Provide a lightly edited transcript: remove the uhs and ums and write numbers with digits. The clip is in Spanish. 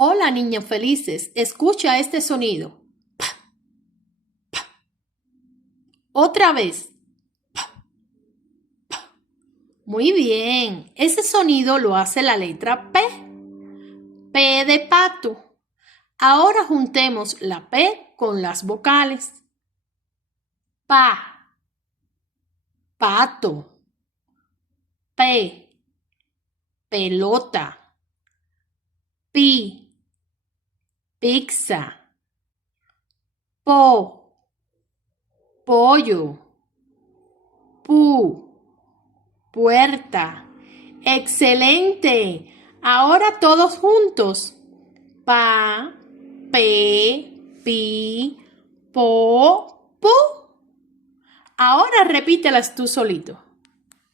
Hola, niños felices. Escucha este sonido. Otra vez. Muy bien. Ese sonido lo hace la letra P. P de pato. Ahora juntemos la P con las vocales. Pa, pato. P, pelota. Pi, pizza. Po, pollo. Pu, puerta. ¡Excelente! Ahora todos juntos. Pa, pe, pi, po, pu. Ahora repítelas tú solito.